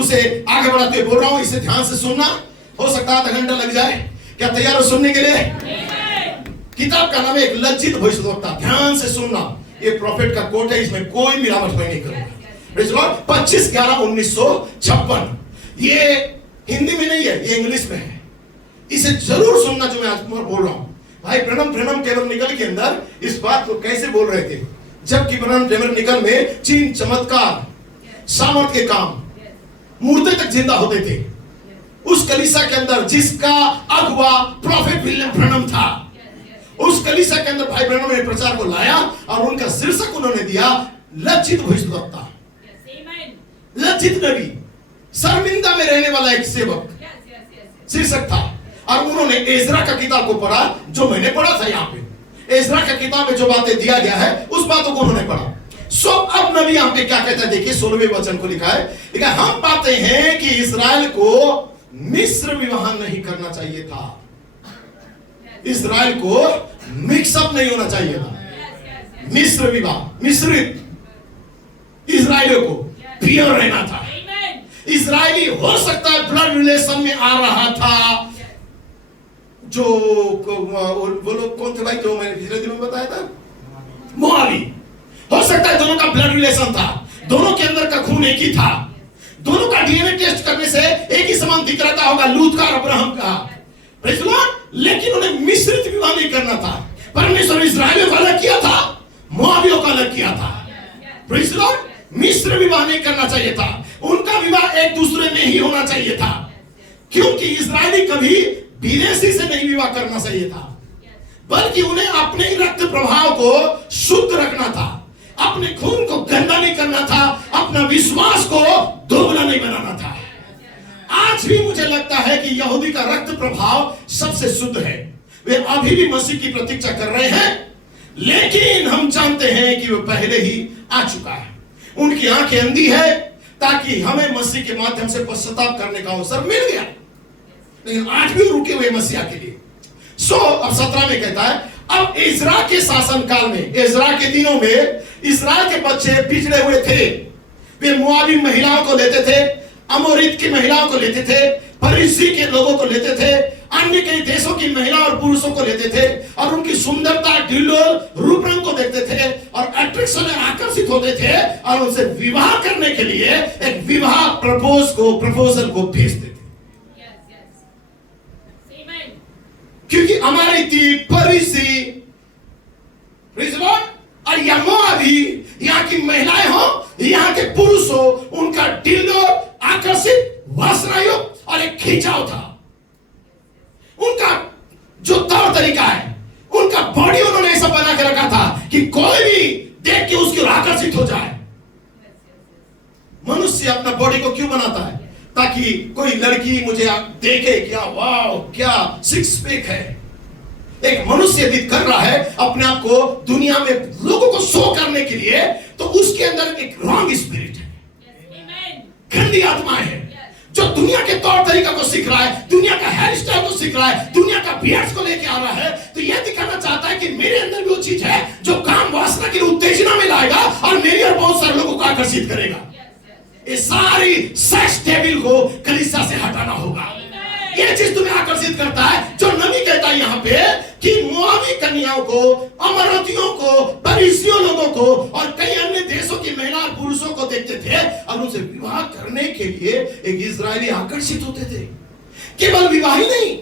उसे आगे बढ़ाते हुए बोल रहा हूं, इसे ध्यान से सुनना। हो सकता है आधा घंटा लग जाए। क्या तैयार हो सुनने के लिए? किताब का नाम है एक लज्जित भविष्यद्वक्ता। ध्यान से सुनना, ये प्रॉफिट का कोट है, इसमें कोई मिलावट नहीं करूंगा। 25/11/1956। ये हिंदी में नहीं है, ये इंग्लिश में है। इसे जरूर सुनना जो मैं आज बोल रहा हूं। भाई ब्रनम टेबरनेकल के अंदर इस बात को कैसे बोल रहे थे, जबकि ब्रनम टेबरनेकल में चिन्ह चमत्कार, सामर्थ के काम, मुर्दे तक जिंदा होते थे। उस कलीसिया के अंदर जिसका अगुवा प्रॉफिट विलियम ब्रनम था, उस कलीसिया के अंदर भाई ब्रनम ने प्रचार को लाया और उनका शीर्षक उन्होंने दिया लज्जित भविष्यद्वक्ता, लज्जित नबी, शर्मिंदा में रहने वाला एक सेवक शीर्षक था। और उन्होंने एजरा का किताब को पढ़ा, जो मैंने पढ़ा था यहाँ पे। एजरा का किताब में जो बातें दिया गया है उस बातों को उन्होंने पढ़ा। सो अब नबी यहाँ पे क्या कहता है, देखिए 16वें वचन को लिखा है, हम पाते हैं कि इस्राएल को मिस्र विवाह नहीं करना चाहिए था। इस्राएल को मिक्सअप नहीं होना चाहिए था। मिस्र विवाह, मिस्रित इस्राएलियों को प्योर रहना था। इस्राएली हो सकता है ब्लड रिलेशन में आ रहा था। जो वो लोग कौन थे भाई, जो मैंने पिछले दिन में बताया था, मोआबी। हो सकता है दोनों का ब्लड रिलेशन था, दोनों के अंदर का खून एक ही था, दोनों का डीएनए टेस्ट करने से एक ही समान दिख रहा होगा, लूत का और अब्राहम का। Praise Lord. लेकिन उन्हें मिश्रित विवाह नहीं करना था। परमेश्वर इस्राएलियों का अलग किया था, मोआबियों का अलग किया था। Praise Lord. मिश्र विवाह नहीं करना चाहिए था, उनका विवाह एक दूसरे में ही होना चाहिए था, क्योंकि इस्राएली कभी विदेशी से नहीं विवाह करना चाहिए था, बल्कि उन्हें अपने ही रक्त प्रभाव को शुद्ध रखना था, अपने खून को गंदा नहीं करना था, अपना विश्वास को दोगला नहीं बनाना था। आज भी मुझे लगता है कि यहूदी का रक्त प्रभाव सबसे शुद्ध है। वे अभी भी मसीह की प्रतीक्षा कर रहे हैं, लेकिन हम जानते हैं कि वह पहले ही आ चुका है। उनकी आंखें अंधी है ताकि हमें मसीह के माध्यम से पश्चाताप करने का अवसर मिल गया, लेकिन आज भी रुके हुए मसीहा के लिए। अब 17 में कहता है, अब इज़रा के शासन काल में, इज़रा के दिनों में इस्राएल के बच्चे पिछड़े हुए थे। वे मोआबी महिलाओं को लेते थे, अमोरित की महिलाओं को लेते थे, फरीसी के लोगों को लेते थे, अन्य कई देशों की महिला और पुरुषों को लेते थे और उनकी सुंदरता, ढिल्लोल रूप रंग को देखते थे और अट्रैक्शन में आकर्षित होते थे और उनसे विवाह करने के लिए एक विवाह प्रपोजल को भेजते थे। क्योंकि हमारी थी फरीसी और यहाँ मोआबी, यहाँ की महिलाएं हो, यहाँ के पुरुष हो, उनका ढिल्लोल, आकर्षित, वासनायुक्त और एक खिंचाव था। उनका जो तौर तरीका है, उनका बॉडी उन्होंने ऐसा बना के रखा था कि कोई भी देख के उसकी ओर आकर्षित हो जाए। मनुष्य अपना बॉडी को क्यों बनाता है? ताकि कोई लड़की मुझे देखे, क्या वाव, क्या सिक्स पैक है। एक मनुष्य यदि कर रहा है अपने आप को दुनिया में लोगों को शो करने के लिए, तो उसके अंदर एक रॉन्ग स्पिरिट है, गंदी आत्मा है, जो दुनिया के तौर तरीका को सीख रहा है, दुनिया का हेयर स्टाइल को सीख रहा है, दुनिया का बियर्ड्स को लेके आ रहा है। तो यह दिखाना चाहता है कि मेरे अंदर भी वो चीज है जो काम वासना की उत्तेजना में लाएगा और मेरी और बहुत सारे लोगों को आकर्षित करेगा। ये सारी सेक्स डेविल को कलीसिया से हटाना होगा। ये चीज तुम्हें आकर्षित करता है, जो नबी कहता है यहाँ पे कि मोआबी कन्याओं को, अमरतियों को, फरीसियों लोगों को और कई अन्य देशों की महिला और पुरुषों को देखते थे और उनसे विवाह करने के लिए एक इजरायली आकर्षित होते थे। केवल विवाह ही नहीं,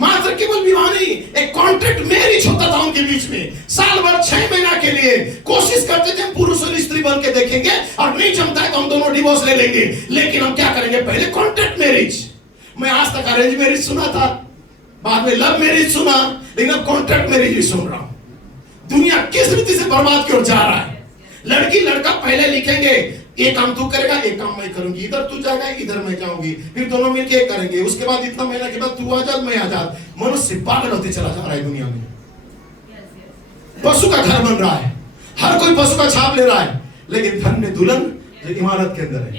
मात्र केवल विवाह नहीं, एक कॉन्ट्रैक्ट मैरिज होता था उनके बीच में। साल भर 6 महीना के लिए कोशिश करते थे पुरुष और स्त्री बन के देखेंगे और नहीं जमता है तो हम दोनों डिवोर्स ले लेंगे। लेकिन हम क्या करेंगे, पहले कॉन्ट्रैक्ट मैरिज। मैं आज तक अरेंज मैरिज सुना था, बाद में लव मैरिज सुना, लेकिन अब कॉन्ट्रैक्ट मैरिज भी सुन रहा हूं। दुनिया किस रीति से बर्बाद की ओर जा रहा है। लड़की लड़का पहले लिखेंगे, एक काम तू करेगा, एक काम मैं करूंगी, इधर तू जाएगा, इधर मैं जाऊंगी, फिर दोनों मिलके करेंगे, उसके बाद इतना महीना के बाद तू आजाद मैं आजाद। मनुष्य पागल होते चला जा रहा है दुनिया में। पशु का घर बन रहा है, हर कोई पशु का छाप ले रहा है, लेकिन धन्य दुल्हन जो इमारत के अंदर है,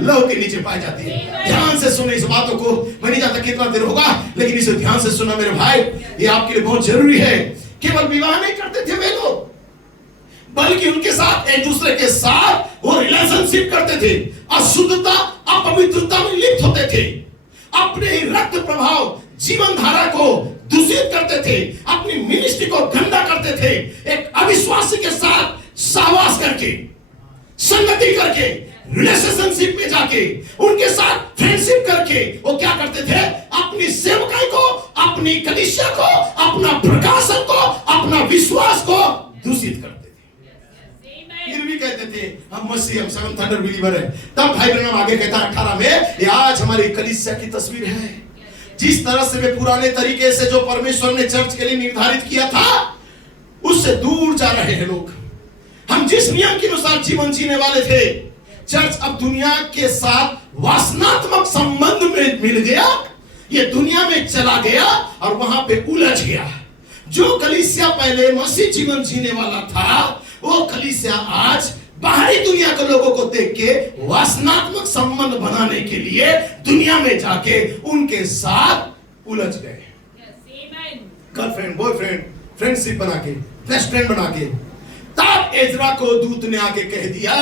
लव के नीचे पाई जाती है। ध्यान से सुने इस बातों को। मैं नहीं जानता कितना देर होगा, लेकिन इसे ध्यान से सुना मेरे भाई, ये आपके लिए बहुत जरूरी है। केवल विवाह नहीं करते थे वे लोग, बल्कि उनके साथ एक दूसरे के साथ वो रिलेशनशिप करते थे। अशुद्धता, लिप्त होते थे, अपने ही रक्त प्रभाव जीवन धारा को दूषित करते थे, अपनी मिनिस्ट्री को गंदा करते थे, एक अविश्वासी के साथ सहवास करके, संगति करके, रिलेशनशिप में जाके, उनके साथ फ्रेंडशिप करके वो क्या करते थे? अपनी सेवकाई को, अपनी कलीसिया को, अपना प्रकाशन को, अपना विश्वास को दूषित करते थे। फिर भी कहते थे हम मसीह, हम सेवन थंडर बिलीवर है। तब भाई ब्रैनम आगे कहता है 18 में, ये आज हमारी कलीसिया की तस्वीर है। जिस तरह से वे पुराने तरीके से जो परमेश्वर ने चर्च के लिए निर्धारित किया था उससे दूर जा रहे हैं लोग। हम जिस नियम के अनुसार जीवन जीने वाले थे, चर्च अब दुनिया के साथ वासनात्मक संबंध में मिल गया, ये दुनिया में चला गया और वहां पे उलझ गया। जो कलीसिया पहले मसीह जीवन जीने वाला था, वो कलीसिया आज बाहरी दुनिया के लोगों को देख के वासनात्मक संबंध बनाने के लिए दुनिया में जाके उनके साथ उलझ गए। गर्लफ्रेंड, बॉयफ्रेंड, फ्रेंडशिप बना के, बेस्ट फ्रेंड बना के। तब एजरा को दूत ने आके कह दिया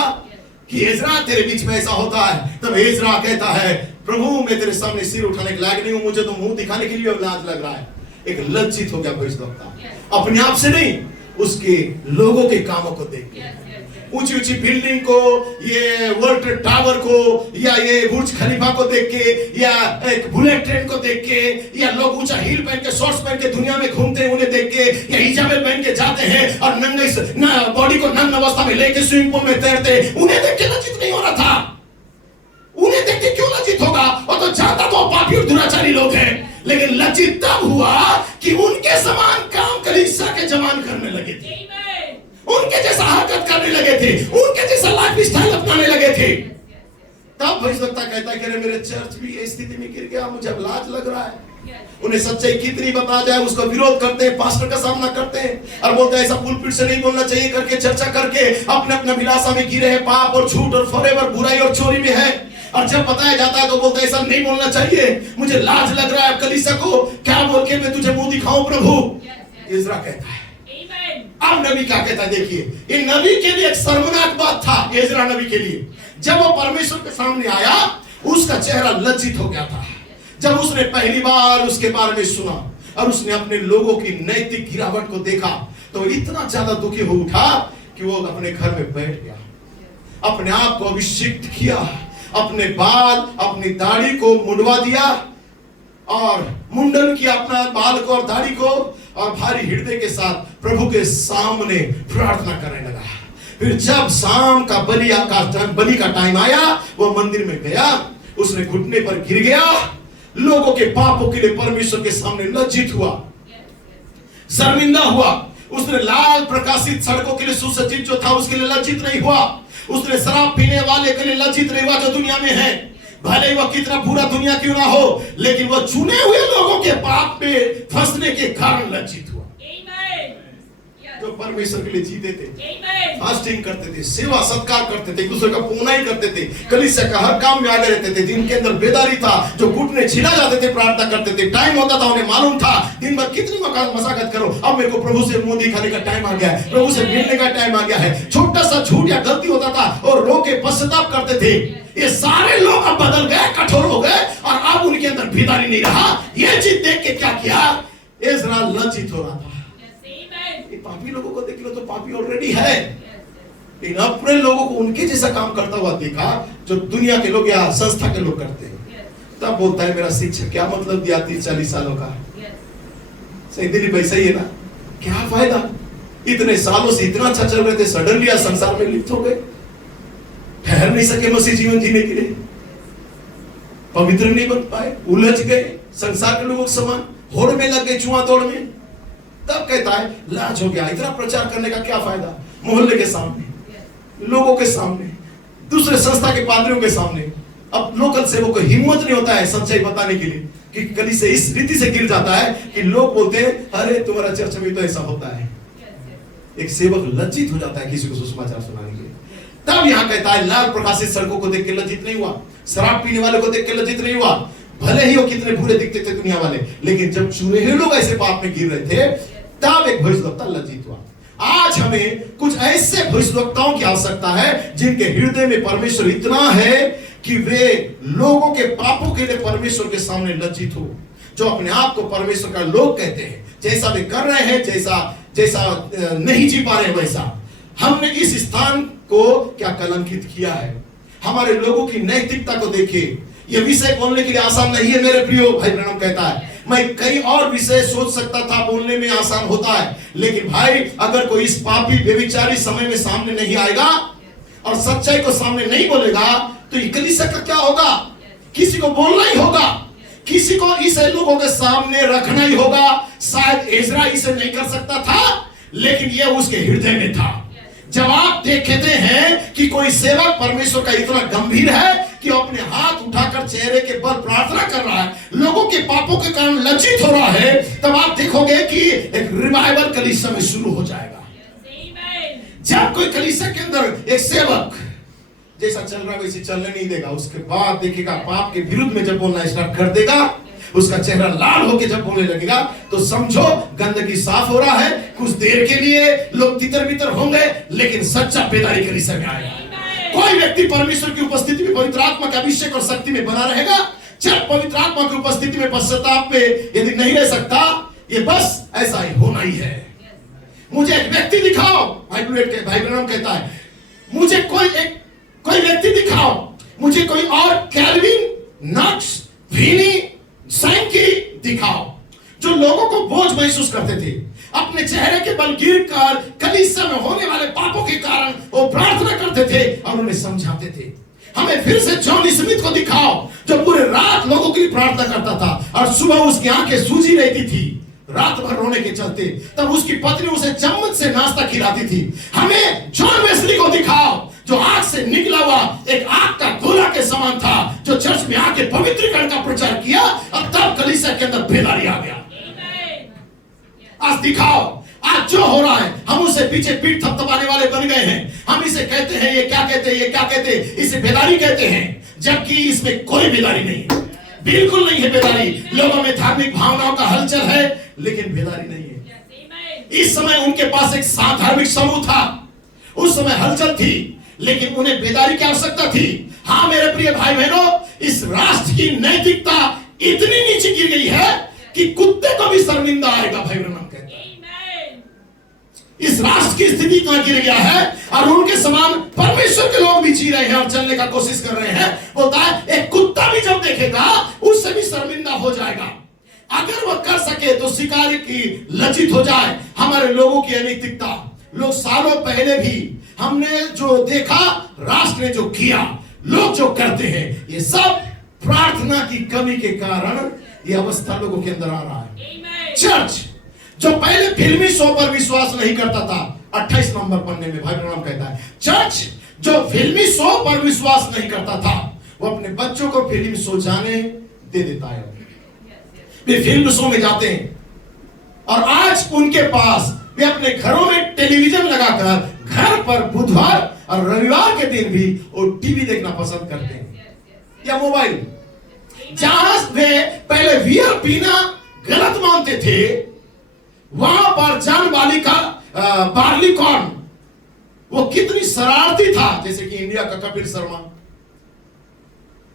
कि एजरा तेरे बीच में ऐसा होता है। तब एजरा कहता है, प्रभु मैं तेरे सामने सिर उठाने के लायक नहीं हूं, मुझे तो मुंह दिखाने के लिए लाज लग रहा है। एक लज्जित हो गया भविष्यवक्ता, अपने आप से नहीं, उसके लोगों के कामों को देख के। ऊंची ऊंची बिल्डिंग को, ये वर्ल्ड ट्रेड टावर को, या ये बुर्ज खलीफा को देख के, या एक बुलेट ट्रेन को देख के, या लोग ऊंचा हील पहन के, शॉर्ट्स पहन के दुनिया में घूमते हैं उन्हें देख के, या हिजाब पहन के जाते हैं और नंगे बॉडी को नग्न अवस्था में लेके स्विमिंग पूल में तैरते, उन्हें देख के लज्जित नहीं हो रहा था। उन्हें देख के क्यों लज्जित होगा? और तो ज्यादा तो पापी और दुराचारी लोग हैं। लेकिन लज्जित तब हुआ कि उनके समान काम कलीसिया के जवान करने लगे थे, उनके जैसा हरकत करने लगे थे, उनके जैसा लाइफ स्टाइल अपनाने लगे थे। तब भविष्यवक्ता कहता है कि मेरे चर्च भी इस स्थिति में गिर गया, मुझे अब लाज लग रहा है। उन्हें सच्चाई कितनी बता जाए उसका विरोध करते हैं, पास्टर का सामना करते हैं और बोलते हैं ऐसा पुलपिट से नहीं बोलना चाहिए करके चर्चा करके अपने अपने विलासा में गिरे हैं, पाप और झूठ और फरेवर बुराई और चोरी में है। और जब बताया जाता है तो बोलते हैं ऐसा नहीं बोलना चाहिए, मुझे लाज लग रहा है, कलीसिया को क्या बोल के मैं तुझे मुंह दिखाऊं प्रभु। इज़रा कहता है। अब नबी क्या कहता है? देखिए, ये नबी के लिए एक शर्मनाक बात था, इज़रा नबी के लिए। जब वो परमेश्वर के सामने आया, उसका चेहरा लज्जित हो गया था। जब उसने पहली बार उसके बारे में सुना और उसने अपने लोगों की नैतिक गिरावट को देखा, तो इतना ज्यादा दुखी हो उठा कि वो अपने घर में बैठ गया, अपने आप को अभिषिक्त किया, अपने बाल, अपनी दाढ़ी को मुंडवा दिया और मुंडन किया अपना बाल को और दाढ़ी को, और भारी हृदय के साथ प्रभु के सामने प्रार्थना करने लगा। फिर जब शाम का बलि का टाइम आया, वो मंदिर में गया, उसने घुटने पर गिर गया, लोगों के पापों के लिए परमेश्वर के सामने लज्जित हुआ, शर्मिंदा हुआ। उसने लाल प्रकाशित सड़कों के लिए सुसज्जित जो था उसके लिए लज्जित नहीं हुआ। उसने शराब पीने वाले के लिए लज्जित नहीं हुआ जो दुनिया में है, भले वह कितना बुरा दुनिया क्यों ना हो, लेकिन वह चुने हुए लोगों के पाप में फंसने के कारण लज्जित हुआ। जो परमेश्वर के लिए जीते थे, फास्टिंग करते थे, सेवा सत्कार करते थे, दूसरे का पुनाई करते थे, कलीसिया का हर काम में आगे रहते थे, जिनके अंदर बेदारी था, जो घुटने छिला जाते थे, प्रार्थना करते थे, टाइम होता था, उन्हें मालूम था दिन भर कितनी मशाकत करो, अब मेरे को प्रभु से मुंह दिखाने का टाइम आ गया है, प्रभु से मिलने का टाइम आ गया है। छोटा सा झूठ या गलती होता था और रो के पश्चाताप करते थे। ये सारे लोग अब बदल गए, कठोर हो गए और अब उनके अंदर बेदारी नहीं रहा। ये चीज देख के क्या किया? इज़रा लज्जित हो रहा था। पापी लोगों को देख लो तो पापी ऑलरेडी है, लेकिन अपने लोगों को उनके जैसा काम करता हुआ देखा जो दुनिया के लोग या संस्था के लोग करते हैं। तब बोलता है मेरा शिक्षा क्या मतलब दिया 30-40 सालों का, सही दिली पैसा ही है ना, क्या फायदा? इतने सालों से इतना अच्छा चल रहे थे, सडनली आज संसार में लिप्त हो गए, ठहर नहीं सके मसीह जीवन जीने के लिए, पवित्र नहीं बन पाए, उलझ गए, संसार के लोगों के समान होड़ में लग गए, चुआ दौड़ में। तब कहता है लाज हो गया, इतना प्रचार करने का क्या फायदा? मोहल्ले के सामने, लोगों के सामने, दूसरे संस्था के पादरियों के सामने, अब लोकल सेवकों को हिम्मत नहीं होता है सच्चाई बताने के लिए कि कली से इस रीति से गिर जाता है कि लोग बोलते हैं अरे तुम्हारा चर्च में तो ऐसा होता है। एक सेवक लज्जित हो जाता है किसी को सुसमाचार सुनाने के लिए। तब यहाँ कहता है लाल प्रकाशित सड़कों को देख के लज्जित नहीं हुआ, शराब पीने वाले को देख के लज्जित नहीं हुआ, भले ही वो कितने बुरे दिखते थे दुनिया वाले, लेकिन जब चुने हुए लोग ऐसे पाप में गिर रहे थे तब एक भविष्यवक्ता लज्जित हुआ। आज हमें कुछ ऐसे भविष्यवक्ताओं की आवश्यकता है जिनके हृदय में परमेश्वर इतना है कि वे लोगों के पापों के लिए परमेश्वर के सामने लज्जित हो, जो अपने आप को परमेश्वर का लोग कहते हैं, जैसा वे कर रहे हैं, जैसा नहीं जी पा रहे वैसा। हमने इस स्थान को क्या कलंकित किया है। हमारे लोगों की नैतिकता को देखिए। यह विषय बोलने के लिए आसान नहीं है मेरे प्रियो। भाई ब्रैनम कहता है मैं कई और विषय सोच सकता था, बोलने में आसान होता है, लेकिन भाई अगर कोई इस पापी व्यभिचारी समय में सामने नहीं आएगा और सच्चाई को सामने नहीं बोलेगा तो ये कलीसिया का क्या होगा? किसी को बोलना ही होगा, किसी को इसे लोगों के सामने रखना ही होगा। शायद एजरा इसे नहीं कर सकता था, लेकिन यह उसके हृदय में था। जब आप देखते हैं कि कोई सेवक परमेश्वर का इतना गंभीर है कि वो अपने हाथ उठाकर चेहरे के बल प्रार्थना कर रहा है, लोगों के पापों के कारण लज्जित हो रहा है, तब आप देखोगे कि एक रिवाइवल कलीसिया में शुरू हो जाएगा। जब कोई कलीसिया के अंदर एक सेवक जैसा चल रहा है वैसे चलने नहीं देगा, उसके बाद देखेगा पाप के विरुद्ध में जब बोलना स्टार्ट कर देगा, उसका चेहरा लाल होकर जब बोलने लगेगा, तो समझो गंदगी साफ हो रहा है। कुछ देर के लिए लोग तितर बितर होंगे, लेकिन सच्चा बेदारी कलीसिया में आएगा। कोई व्यक्ति परमेश्वर की उपस्थिति में पवित्र आत्मा के अभिषेक और शक्ति में बना रहेगा। जब पवित्र आत्मा की उपस्थिति में पश्चाताप पे यदि नहीं रह सकता, ये बस ऐसा ही होना ही है। मुझे एक व्यक्ति दिखाओ, भाई ब्रैनम कहता है मुझे कोई व्यक्ति दिखाओ, मुझे कोई और कैल्विन, नॉक्स, वीनी, सैंकी दिखाओ जो लोगों को बोझ महसूस करते थे, अपने चेहरे के बल गिरकर कलीसिया में होने वाले पापों के कारण वो प्रार्थना करते थे और उन्हें समझाते थे। हमें फिर से जॉन स्मिथ को दिखाओ जो पूरे रात लोगों के लिए प्रार्थना करता था और सुबह उसकी आंखें सूजी रहती थी रात भर रोने के चलते, तब उसकी पत्नी उसे चम्मच से नाश्ता खिलाती थी। हमें जॉन वेस्ली को दिखाओ जो आग से निकला हुआ एक आग का गोला के समान था, जो चर्च में आके पवित्रीकरण का प्रचार किया और तब कलीसिया के अंदर बेदारी आ गया। आज दिखाओ, आज जो हो रहा है हम उसे पीछे पीठ थपथपाने वाले बन गए हैं। हम इसे कहते हैं ये क्या कहते हैं, ये क्या कहते हैं, इसे बेदारी कहते हैं, जबकि इसमें कोई बेदारी नहीं है, बिल्कुल नहीं है बेदारी। लोगों में धार्मिक भावनाओं का हलचल है, लेकिन बेदारी नहीं है। इस समय उनके पास एक धार्मिक समूह था, उस समय हलचल थी, लेकिन उन्हें बेदारी की आवश्यकता थी। हाँ मेरे प्रिय भाई बहनों, इस राष्ट्र की नैतिकता इतनी नीचे गिर गई है कि कुत्ते को भी शर्मिंदा आएगा। भाई ब्रैनम कहता है इस राष्ट्र की स्थिति इतना गिर गया है और उनके समान परमेश्वर के लोग भी जी रहे हैं और चलने का कोशिश कर रहे हैं। बोलता है एक कुत्ता भी जब देखेगा उससे भी शर्मिंदा हो जाएगा। अगर वह कर सके तो शिकारी की लज्जित हो जाए। हमारे लोगों की अनैतिकता, लोग सालों पहले भी हमने जो देखा, राष्ट्र ने जो किया, लोग जो करते हैं, ये सब प्रार्थना की कमी के कारण ये अवस्था लोगों के अंदर आ रहा है। चर्च जो पहले फिल्मी शो पर विश्वास नहीं करता था, 28 नंबर पन्ने में भाई ब्रैनम कहता है चर्च जो फिल्मी शो पर विश्वास नहीं करता था, वो अपने बच्चों को फिल्म शो जाने दे देता है। वे फिल्म शो में जाते हैं और आज उनके पास वे अपने घरों में टेलीविजन लगाकर घर पर बुधवार और रविवार के दिन भी वो टीवी देखना पसंद करते हैं या मोबाइल। जहां वे पहले बियर पीना गलत मानते थे, वहां पर जान बाली का बार्ली कॉर्न वो कितनी शरारती था, जैसे कि इंडिया का कपिल शर्मा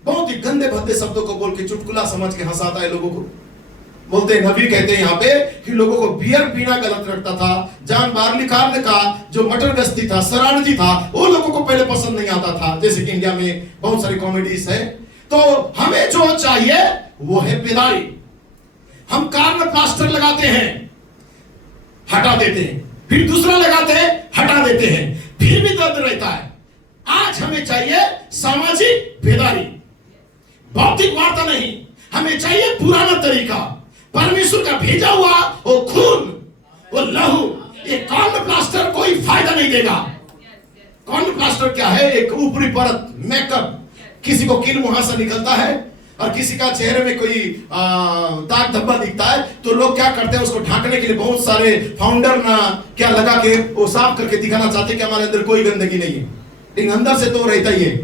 बहुत ही गंदे भद्दे शब्दों को बोल के चुटकुला समझ के हंसाता है लोगों को। बोलते हैं, नबी कहते हैं यहाँ पे कि लोगों को बियर पीना गलत लगता था। जान बार्ली कॉर्न का जो मटर गश्ती था, शरारती था, वो लोगों को पहले पसंद नहीं आता था, जैसे कि इंडिया में बहुत सारी कॉमेडीज है। तो हमें जो चाहिए वो है बेदारी। हम कार्न प्लास्टर लगाते हैं, हटा देते हैं, फिर दूसरा लगाते हैं, हटा देते हैं, फिर भी दर्द रहता है। आज हमें चाहिए सामाजिक बेदारी, भौतिक वार्ता नहीं, हमें चाहिए पुराना तरीका, परमेश्वर का भेजा हुआ वो खून, वो लहू। ये कॉर्न प्लास्टर कोई फायदा नहीं देगा। कॉर्न प्लास्टर क्या है? एक ऊपरी परत, मेकअप। किसी को कील मुहां से निकलता है और किसी का चेहरे में कोई दाग धब्बा दिखता है, तो लोग क्या करते हैं, उसको ढांकने के लिए बहुत सारे फाउंडर ना क्या लगा के वो साफ करके दिखाना चाहते हैं कि हमारे अंदर कोई गंदगी नहीं है, लेकिन अंदर से तो रहता ही है।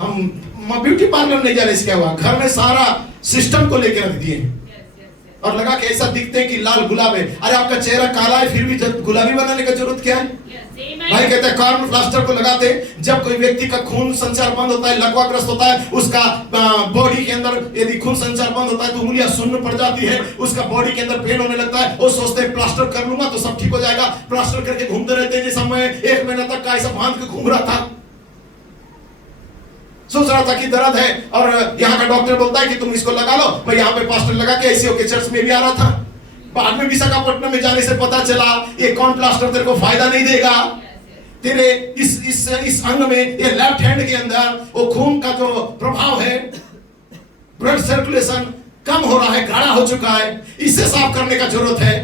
हम ब्यूटी पार्लर नहीं जा रहे, क्या हुआ, घर में सारा सिस्टम को लेकर रख दिए और लगा के ऐसा दिखते हैं कि लाल गुलाब है। अरे आपका चेहरा काला है, फिर भी गुलाबी बनाने का जरूरत क्या है? भाई कहते हैं कॉर्न प्लास्टर को लगाते जब कोई व्यक्ति का खून संचार बंद होता है, लकवाग्रस्त होता है, उसका बॉडी के अंदर यदि खून संचार बंद होता है तो उंगलियां सुन्न पड़ जाती है, उसका बॉडी के अंदर पेन होने लगता है, वो सोचते हैं प्लास्टर कर लूंगा तो सब ठीक हो जाएगा। प्लास्टर करके घूमते रहते हैं, जैसा मैं 1 महीना तक का ऐसा बांध के घूम रहा था, सोच रहा था कि दर्द है, और यहाँ का डॉक्टर बोलता है कि तुम इसको लगा लो। मैं यहाँ पे प्लास्टर लगा के ऐसे होके चर्च में भी आ रहा था। बाद में विशाखापट्टनम में जाने से पता चला ये कौन प्लास्टर तेरे को फायदा नहीं देगा। तेरे इस अंग में, ये लेफ्ट हैंड के अंदर वो खून का जो प्रभाव है, ब्लड सर्कुलेशन कम हो रहा है, गाढ़ा हो चुका है, इसे साफ करने का जरूरत है।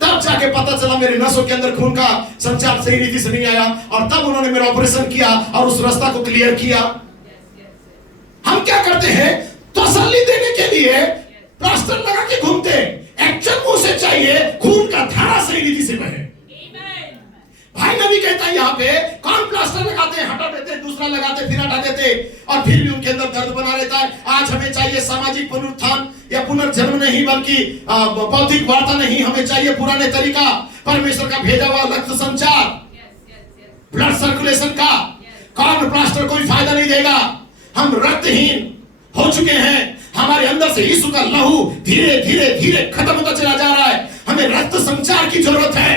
तब जाके पता चला मेरे नसों के अंदर खून का संचार सही रीति से नहीं आया, और तब उन्होंने मेरा ऑपरेशन किया और उस रास्ता को क्लियर किया। हम क्या करते हैं, तसल्ली देने के लिए प्लास्टर लगा के घूमते हैं। एक्चुअल मुंह से चाहिए खून का धारा सही रीति से बहे। भाई नबी कहता है यहाँ पे कौन प्लास्टर लगाते हैं, हटा देते, दूसरा लगाते, फिर हटा देते, और फिर भी उनके अंदर दर्द बना रहता है। आज हमें चाहिए सामाजिक पुनरुत्थान या पुनर्जन्म नहीं, बल्कि बौद्धिक वार्ता नहीं, हमें चाहिए पुराने तरीका, परमेश्वर का भेजा हुआ रक्त संचार, ब्लड सर्कुलेशन का। कौन प्लास्टर कोई फायदा नहीं देगा। हम रक्तहीन हो चुके हैं, हमारे अंदर से यीशु का लहू धीरे धीरे धीरे खत्म होता चला जा रहा है। हमें रक्त संचार की जरूरत है,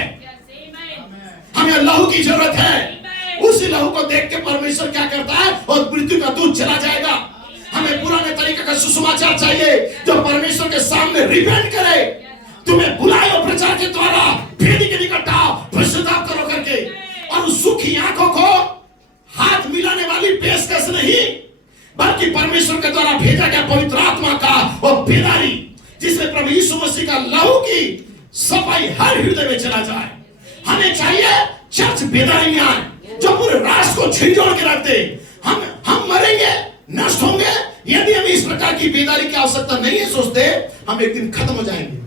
हमें लहू की जरूरत है। उसी लहू को देख के परमेश्वर क्या करता है, और मृत्यु का दूध चला जाएगा। हमें पुराने तरीके का सुसमाचार चाहिए जो परमेश्वर के सामने रिपेंट करे। तुम्हें बुलाए और प्रचार के द्वारा भेदी के निकट आओ, पश्चाताप करो करके, और उस सुखी आंखों को हाथ मिलाने वाली पेशकश नहीं, बल्कि परमेश्वर के द्वारा भेजा गया पवित्र आत्मा का वो बेदारी, जिसमें प्रभु यीशु मसीह का लहू की सफाई हर हृदय में चला जाए। हमें चाहिए चर्च बेदारी में आए जो पूरे राष्ट्र को झिझोड़ के रख दे। हम मरेंगे, नष्ट होंगे, यदि हमें इस प्रकार की बेदारी की आवश्यकता नहीं है, सोचते हम एक दिन खत्म हो जाएंगे,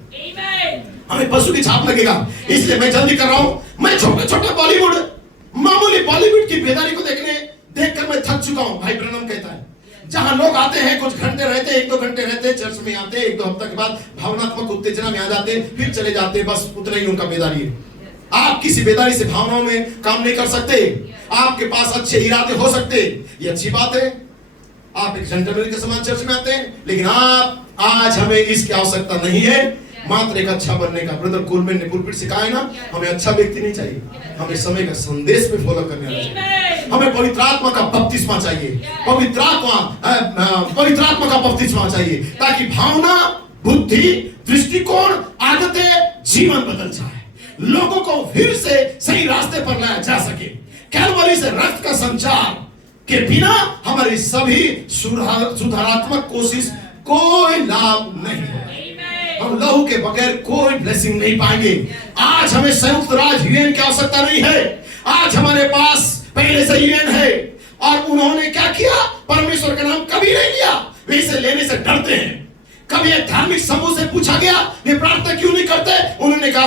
हमें पशु की छाप लगेगा। इसलिए मैं जल्दी कर रहा हूं। मैं छोटे छोटे बॉलीवुड, मामूली बॉलीवुड की बेदारी को देखकर मैं थक चुका हूं। भाई ब्रैनम कहता है जहां लोग आते हैं, कुछ घंटे रहते हैं, 1-2 घंटे रहते हैं, चर्च में आते हैं, 1-2 हफ्ते के बाद भावनात्मक उत्तेजना में आ जाते हैं, फिर चले जाते हैं, बस उतना ही उनका बेदारी है। आप किसी बेदारी से भावनाओं में काम नहीं कर सकते। आपके पास अच्छे इरादे हो सकते, ये अच्छी बात है, आप एक जेंटलमैन के समान चर्च में आते हैं, लेकिन आज हमें इसकी आवश्यकता नहीं है। मात्र एक अच्छा बनने का, ब्रदर कोलमैन ने पुलपिट सिखाया ना, हमें अच्छा व्यक्ति नहीं चाहिए, हमें समय का संदेश पे फॉलो करने वाला चाहिए। हमें पवित्र आत्मा का बपतिस्मा चाहिए, पवित्र आत्मा का बपतिस्मा चाहिए, ताकि भावना, बुद्धि, दृष्टिकोण, आदतें, जीवन बदल जाए, लोगों को फिर से सही रास्ते पर लाया जा सके। कैलवरी से रक्त का संचार के बिना हमारी सभी सुधारात्मक कोशिश कोई लाभ नहीं है। हम लहू के बगैर कोई ब्लेसिंग नहीं पाएंगे। आज हमें संयुक्त राज्य यूएन की आवश्यकता नहीं है। आज हमारे पास पहले से यूएन है, और उन्होंने क्या किया, परमेश्वर का नाम कभी नहीं लिया। वे इसे लेने से डरते हैं। कभी एक धार्मिक समूह से पूछा गया वे प्रार्थना क्यों नहीं करते, उन्होंने कहा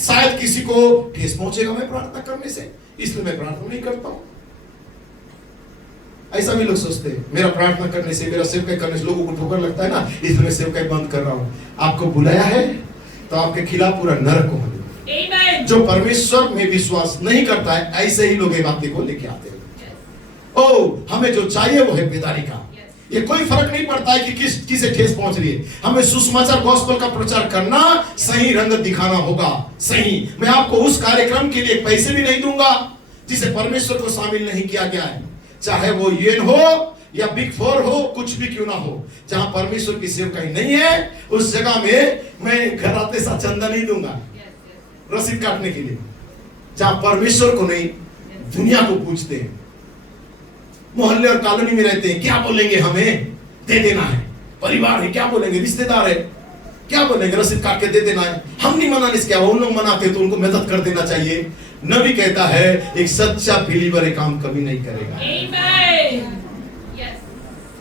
शायद किसी को ठेस पहुंचेगा मैं प्रार्थना करने से, इसलिए मैं प्रार्थना नहीं करता हूं। ऐसा भी लोग सोचते हैं, मेरा प्रार्थना करने से, मेरा सेवकाई करने से लोगों को ठोकर लगता है ना, इसलिए मैं सेवकाई बंद कर रहा हूं। आपको बुलाया है तो आपके खिलाफ पूरा नरक हो। जो परमेश्वर में विश्वास नहीं करता है, ऐसे ही लोग ये बातें को लेके आते हैं। ओ, हमें जो चाहिए वो है बेदारी का। ये कोई फर्क नहीं पड़ता है कि किसे ठेस पहुंच रही है। हमें सुसमाचार गॉस्पेल का प्रचार करना, सही रंग दिखाना होगा। सही, मैं आपको उस कार्यक्रम के लिए पैसे भी नहीं दूंगा जिसे परमेश्वर को शामिल नहीं किया गया है, चाहे वो यूएन हो या बिग 4 हो, कुछ भी क्यों ना हो। जहां परमेश्वर की सेवकाई नहीं है, उस जगह में मैं घर आते सा चंदा नहीं दूंगा रसीद काटने के लिए। जहां परमेश्वर को नहीं, दुनिया को पूछते हैं, मोहल्ले और कॉलोनी में रहते हैं, क्या बोलेंगे, हमें दे देना है, परिवार है, क्या बोलेंगे, रिश्तेदार है, क्या बोलेंगे, रसीद काट के दे देना है। हम नहीं मनाने से क्या, उन लोग मनाते तो उनको मदद कर देना चाहिए। नबी कहता है एक सच्चा बिलीवर ये काम कभी नहीं करेगा।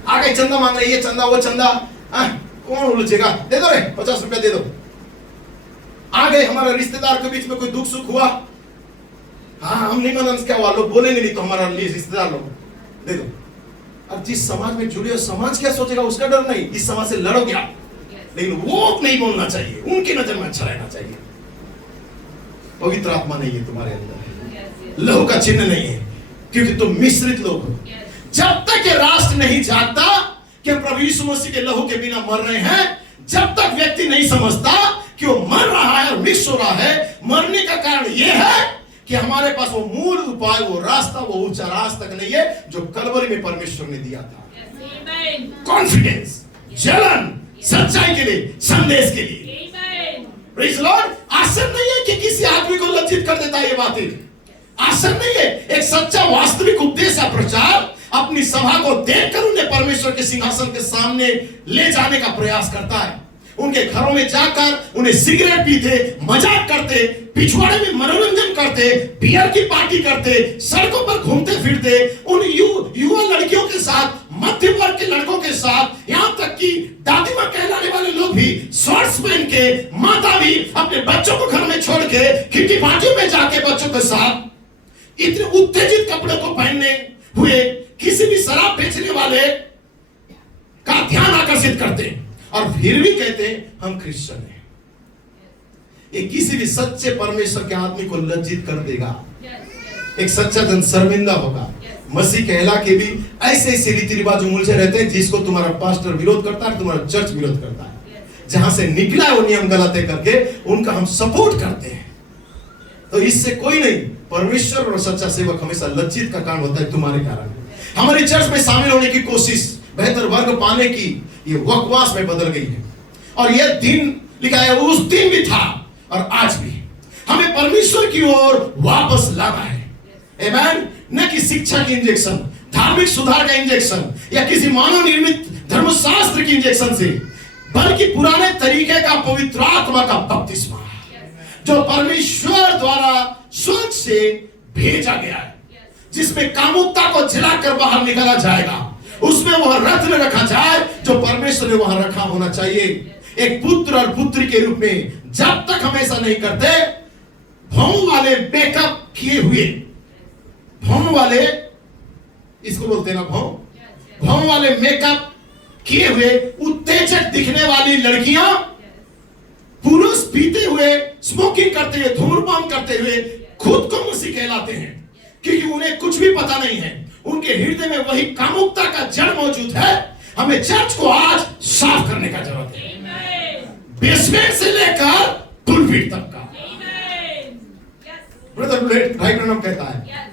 आगे चंदा मांग रही है, चंदा वो चंदा, कौन उलझेगा, दे दो रे 50 रुपया दे दो। आगे हमारा रिश्तेदार के बीच में कोई दुख सुख हुआ, हाँ हम नहीं मनाने से क्या हुआ, लोग बोलेंगे नहीं तो हमारा रिश्तेदार लोग दे दो। अब जिस समाज में जुड़े हो, समाज क्या सोचेगा उसका डर नहीं, इस समाज से लड़ोगे आप, लेकिन वो नहीं बोलना चाहिए, उनकी नजर में अच्छा रहना चाहिए। पवित्र आत्मा नहीं है तुम्हारे अंदर, लहू का चिन्ह नहीं है, क्योंकि तुम मिश्रित लोग हो। जब तक ये राष्ट्र नहीं जानता कि प्रभु यीशु मसीह के लहू के बिना मर रहे हैं, जब तक व्यक्ति नहीं समझता कि वो मर रहा है और मिक्स हो रहा है, मरने का कारण यह है कि हमारे पास वो मूल उपाय, वो रास्ता, वो ऊंचा रास्ता तक नहीं है जो कलवरी में परमेश्वर ने दिया था। कॉन्फिडेंस, जलन, सच्चाई के लिए, संदेश के लिए। Praise Lord. आश्चर्य नहीं है कि किसी आदमी को लज्जित कर देता है ये बातें, आश्चर्य नहीं है। एक सच्चा वास्तविक उपदेश का प्रचार अपनी सभा को देखकर उन्हें परमेश्वर के सिंहासन के सामने ले जाने का प्रयास करता है। उनके घरों में जाकर उन्हें सिगरेट पीते, मजाक करते, पिछवाड़े में मनोरंजन करते, बियर की पार्टी करते, सड़कों पर घूमते फिरते, उन युवा लड़कियों के साथ, मध्य वर्ग के लड़कों के साथ, यहाँ तक कि दादी माँ कहलाने वाले लोग भी शॉर्ट्स पहन के, माता भी अपने बच्चों को घर में छोड़ के किटी पार्टियों में जाके बच्चों के साथ इतने उत्तेजित कपड़ों को पहनने हुए किसी भी शराब बेचने वाले का ध्यान आकर्षित करते हैं और फिर भी कहते हैं हम क्रिश्चियन हैं। ये किसी भी सच्चे परमेश्वर के आदमी को लज्जित कर देगा। एक सच्चा जन शर्मिंदा होगा। मसीह कहला के भी ऐसे ऐसे रीति रिवाज उलझे रहते हैं जिसको तुम्हारा पास्टर विरोध करता है, तुम्हारा चर्च विरोध करता है। जहां से निकला है वो नियम गलत करके उनका हम सपोर्ट करते हैं। तो इससे कोई नहीं, परमेश्वर और सच्चा सेवक हमेशा लज्जित का कारण होता है तुम्हारे कारण। हमारी चर्च में शामिल होने की कोशिश, बेहतर वर्ग पाने की, ये वकवास में बदल गई है। और यह दिन लिखा है, उस दिन भी था और आज भी हमें परमेश्वर की ओर वापस लाना है। आमेन। न कि शिक्षा की इंजेक्शन, धार्मिक सुधार का इंजेक्शन या किसी मानव निर्मित धर्मशास्त्र की इंजेक्शन से, बल्कि पुराने तरीके का पवित्र आत्मा का बपतिस्मा जो परमेश्वर द्वारा स्वर्ग से भेजा गया है, जिसमें कामुकता को जलाकर बाहर निकाला जाएगा। उसमें वह रत्न रखा जाए जो परमेश्वर ने वहां रखा होना चाहिए। एक पुत्र और पुत्री के रूप में जब तक हम ऐसा नहीं करते, भौं वाले मेकअप किए हुए, भौं वाले, इसको बोलते हैं ना भौं वाले मेकअप किए हुए उत्तेजक दिखने वाली लड़कियां, पुरुष पीते हुए, स्मोकिंग करते हुए, धूम्रपान करते हुए खुद को मसीह कहलाते हैं, क्योंकि उन्हें कुछ भी पता नहीं है। उनके हृदय में वही कामुकता का जड़ मौजूद है। हमें चर्च को आज साफ करने का जरूरत है, बेसमेंट से लेकर पुलपिट तक का। ब्रदर भाई ब्रनम कहता है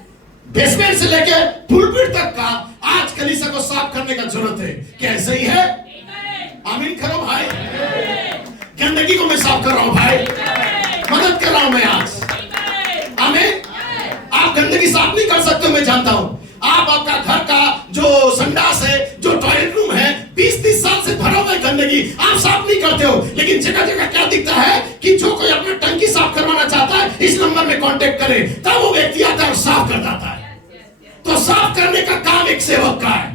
बेसमेंट से लेकर पुलपिट तक का आज कलीसिया को साफ करने का जरूरत है। क्या ऐसा ही है? आमीन करो भाई। गंदगी को मैं साफ कर रहा हूं भाई, मदद कर रहा हूं मैं आज। आमीन। आप गंदगी साफ नहीं कर सकते, मैं जानता हूं। आप आपका घर का जो संडास है, जो टॉयलेट रूम है, 20-30 साल से भरा हुआ है गंदगी, आप साफ नहीं करते हो। लेकिन जगह जगह क्या दिखता है कि जो कोई अपना टंकी साफ करवाना चाहता है, इस नंबर में कांटेक्ट करे, तब वो व्यक्ति आता है और साफ कर देता है। तो साफ करने का काम एक सेवक का है।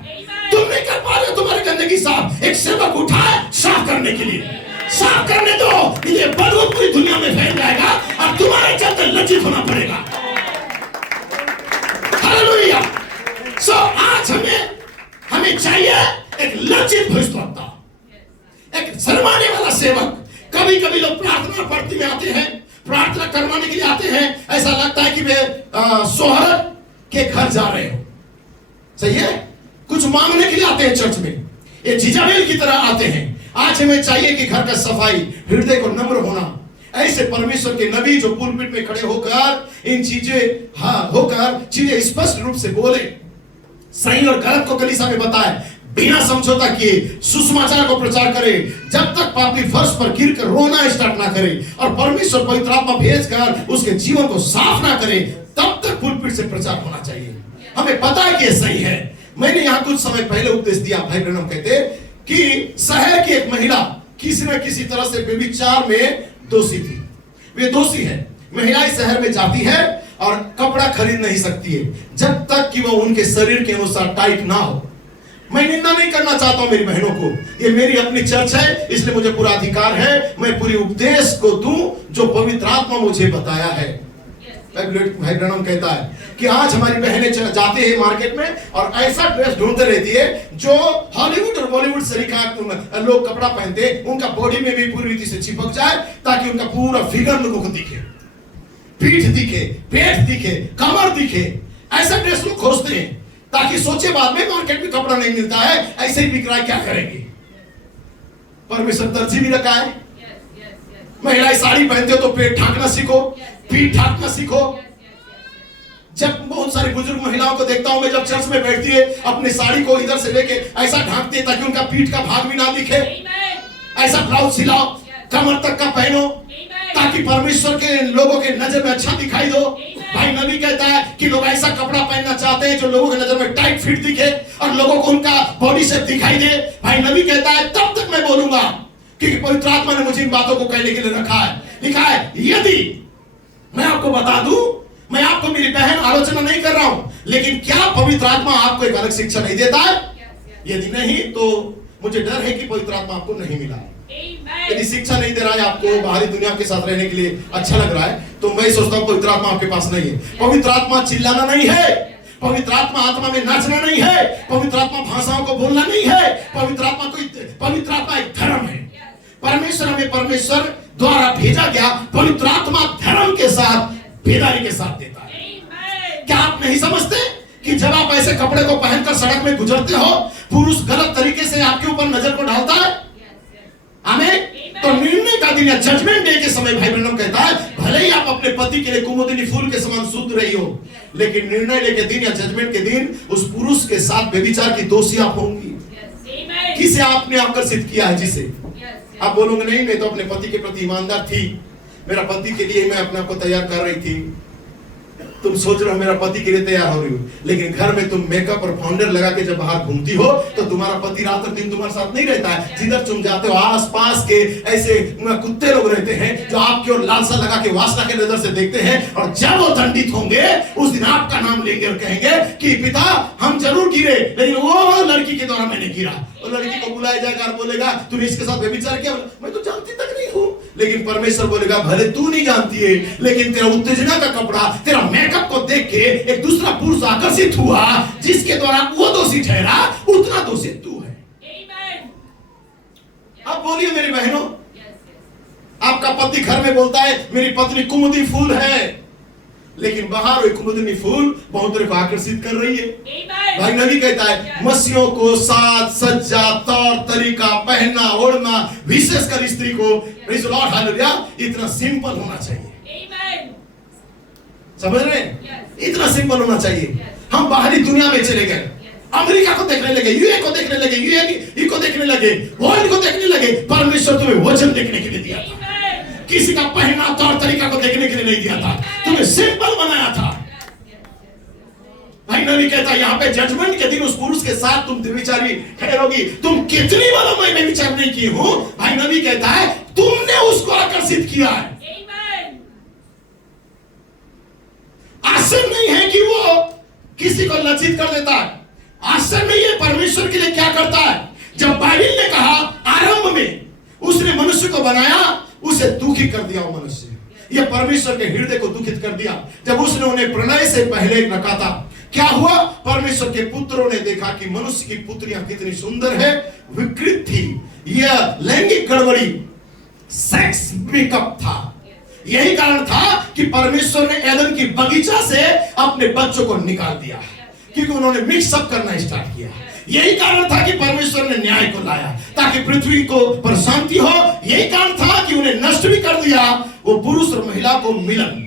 तुम नहीं कर पा रहे हो तुम्हारी गंदगी साफ, एक सेवक उठाए साफ करने के लिए। साफ करने दो, ये बदबू पूरी दुनिया में फैल जाएगा और तुम्हारे चलते लज्जित होना पड़ेगा। हालेलुया। सो आज हमें चाहिए एक लज्जित भविष्यवक्ता, एक शर्माने वाला सेवक। कभी कभी लोग प्रार्थना पढ़ती में आते हैं, प्रार्थना करवाने के लिए आते हैं, ऐसा लगता है कि वे शोहरत के घर जा रहे हो। सही है, कुछ मांगने के लिए आते हैं चर्च में, ये जिजाबेल की तरह आते हैं। आज हमें चाहिए कि घर का सफाई, हृदय को नम्र होना। ऐसे परमेश्वर के नबी जो पुलपिट में खड़े होकर इन चीजें स्पष्ट रूप से बोले, सही और गलत को कलीसिया में बताए, बिना समझौता किए सुसमाचार को प्रचार करे, जब तक पापी फर्श पर गिरकर रोना स्टार्ट ना करे और परमेश्वर पवित्र आत्मा भेजकर उसके जीवन को साफ ना करे, तब तक पुलपिट से प्रचार होना चाहिए। हमें पता है कि ये सही है। मैंने यहाँ कुछ समय पहले उपदेश दिया, भाई ब्रनम कहते कि शहर की एक महिला किसी न किसी तरह से व्यभिचार में दोषी थी। वे दोषी है। महिला इस शहर में जाती है और कपड़ा खरीद नहीं सकती है जब तक कि वो उनके शरीर के अनुसार टाइट ना हो। मैं निंदा नहीं करना चाहता हूं मेरी बहनों को, ये मेरी अपनी चर्च है, इसलिए मुझे पूरा अधिकार है मैं पूरी उपदेश को दूं जो पवित्र आत्मा मुझे बताया है। भाई ब्रनम कहता है कि आज हमारी बहनें जाते हैं मार्केट में और ऐसा ड्रेस ढूंढते रहती है जो हॉलीवुड और बॉलीवुड से लोग कपड़ा पहनते हैं, उनका बॉडी में भी पूरी रीति से चिपक जाए ताकि उनका पूरा फिगर लोगों को दिखे। पीठ दिखे, पेट दिखे, कमर दिखे, ऐसा ड्रेस लोग खोजते हैं ताकि सोचे बाद में मार्केट में कपड़ा नहीं मिलता है, ऐसे ही बिक रहा है, क्या करेंगे। परमेश्वर तरजीह भी रखा है। महिलाएं साड़ी पहनते हो तो पेट ढांकना सीखो, पीठ ढांकना सीखो। जब बहुत सारी बुजुर्ग महिलाओं को देखता हूं मैं, जब चर्च में बैठती है अपनी साड़ी को इधर से लेके ऐसा ढांकती है ताकि उनका पीठ का भाग भी ना दिखे। ऐसा ब्लाउज सिलाओ, कमर तक का पहनो ताकि परमेश्वर के लोगों के नजर में अच्छा दिखाई दो। भाई नबी कहता है कि लोग ऐसा कपड़ा पहनना चाहते हैं जो लोगों की नजर में टाइट फिट दिखे और लोगों को उनका बॉडी शेप दिखाई दे। भाई नबी कहता है तब तक मैं बोलूंगा, क्योंकि पवित्र आत्मा ने मुझे इन बातों को कहने के लिए रखा है। लिखा है, यदि मैं आपको बता दूं, मैं आपको मेरी बहन आलोचना नहीं कर रहा हूं, लेकिन क्या पवित्र आत्मा आपको एक अलग शिक्षा नहीं देता है? यदि नहीं तो मुझे डर है कि पवित्र आत्मा आपको नहीं मिला है। यदि शिक्षा नहीं दे रहा है आपको, बाहरी दुनिया के साथ रहने के लिए अच्छा लग रहा है, तो मैं सोचता हूं पवित्र आत्मा आपके पास नहीं है। पवित्र आत्मा चिल्लाना नहीं है, पवित्र आत्मा में नाचना नहीं है, पवित्र आत्मा भाषाओं को बोलना नहीं है। पवित्र आत्मा एक धर्म है। परमेश्वर हमें परमेश्वर द्वारा भेजा गया पवित्र आत्मा धर्म के साथ, बेदारी के साथ देता है। क्या आप नहीं समझते कि जब आप ऐसे कपड़े को पहनकर सड़क में गुजरते हो, पुरुष गलत तरीके से आपके ऊपर नजर को डालता है? आमीन। तो निर्णय का दिन या जजमेंट डे के समय भाई ब्रह्म कहता है, भले ही आप अपने पति के लिए कुमुदिनी फूल के समान शुद्ध रही हो, लेकिन निर्णय डे के दिन या जजमेंट के दिन उस पुरुष के साथ व्यभिचार की दोषी आप होंगी। किसे आपने आकर्षित किया है? जिसे आप बोलोगे नहीं मैं तो अपने पति के प्रति ईमानदार थी, मेरा पति के लिए मैं अपने आप को तैयार कर रही थी। तुम सोच रहे हो मेरा पति के लिए तैयार हो रही हो, लेकिन घर में तुम मेकअप और फाउंडर लगा के जब बाहर घूमती हो तो तुम्हारा पति रात और दिन तुम्हारे साथ नहीं रहता है। जिधर तुम जाते हो आसपास के ऐसे कुत्ते लोग रहते हैं जो आपकी ओर लालसा लगा के वासना के नजर से देखते हैं, और जब वो दंडित होंगे उस दिन आपका नाम लेंगे और कहेंगे कि पिता हम जरूर गिरे, लेकिन वो लड़की के द्वारा मैंने गिरा। और लड़की को बुलाया जाएगा और बोलेगा तूने इसके साथ व्यभिचार किया, मैं तो जानती तक नहीं हूँ। लेकिन परमेश्वर बोलेगा भले तू नहीं जानती है, लेकिन तेरा उत्तेजना का कपड़ा, तेरा मेकअप को देख के एक दूसरा पुरुष आकर्षित हुआ, जिसके द्वारा वो दोषी ठहरा, उतना दोषी तू है। अब बोलिए मेरी बहनों, आपका पति घर में बोलता है मेरी पत्नी कुमुदी फूल है, लेकिन बाहर वो कुमुदिनी फूल बहुत को आकर्षित कर रही है। भाई नबी कहता है मसीहों को साज सज्जा तौर तरीका पहनना ओढ़ना, विशेषकर स्त्री को प्रेज़ द लॉर्ड हालेलुया, इतना सिंपल होना चाहिए। समझ रहे हैं? इतना सिंपल होना चाहिए। हम बाहरी दुनिया में चले गए, अमेरिका को देखने लगे, यूए को देखने लगे, यूएई को देखने लगे, वर्ल्ड को देखने लगे। परमेश्वर तुम्हें वचन देखने के लिए दिया था, किसी का पहना तौर तरीका को देखने के लिए नहीं दिया था, तुम्हें सिंपल बनाया था। भाई नबी कहता है यहाँ पे जजमेंट के दिन उस पुरुष के साथ तुम व्यभिचारी ठहरोगी। तुम कितनी बार मैं व्यभिचार नहीं की हूं, भाई नबी कहता है तुमने उसको आकर्षित किया है। आश्चर्य नहीं है कि वो किसी को लज्जित कर देता है, आश्चर्य नहीं है परमेश्वर के लिए क्या करता है। जब बाइबल ने कहा आरंभ में उसने मनुष्य को बनाया, उसे दुखी कर दिया वो मनुष्य, यह परमेश्वर के हृदय को दुखित कर दिया। जब उसने उन्हें प्रणय से पहले रखा था, क्या हुआ? परमेश्वर के पुत्रों ने देखा कि मनुष्य की पुत्रियां कितनी सुंदर है, विकृत थी। यह लैंगिक गड़बड़ी, सेक्स मेकअप था। यही कारण था कि परमेश्वर ने एदन की बगीचा से अपने बच्चों को निकाल दिया, क्योंकि उन्होंने मिक्सअप करना स्टार्ट किया। यही कारण था कि परमेश्वर ने न्याय को लाया ताकि पृथ्वी को पर शांति हो। यही कारण था कि उन्हें नष्ट भी कर दिया, वो पुरुष और महिला को मिलन,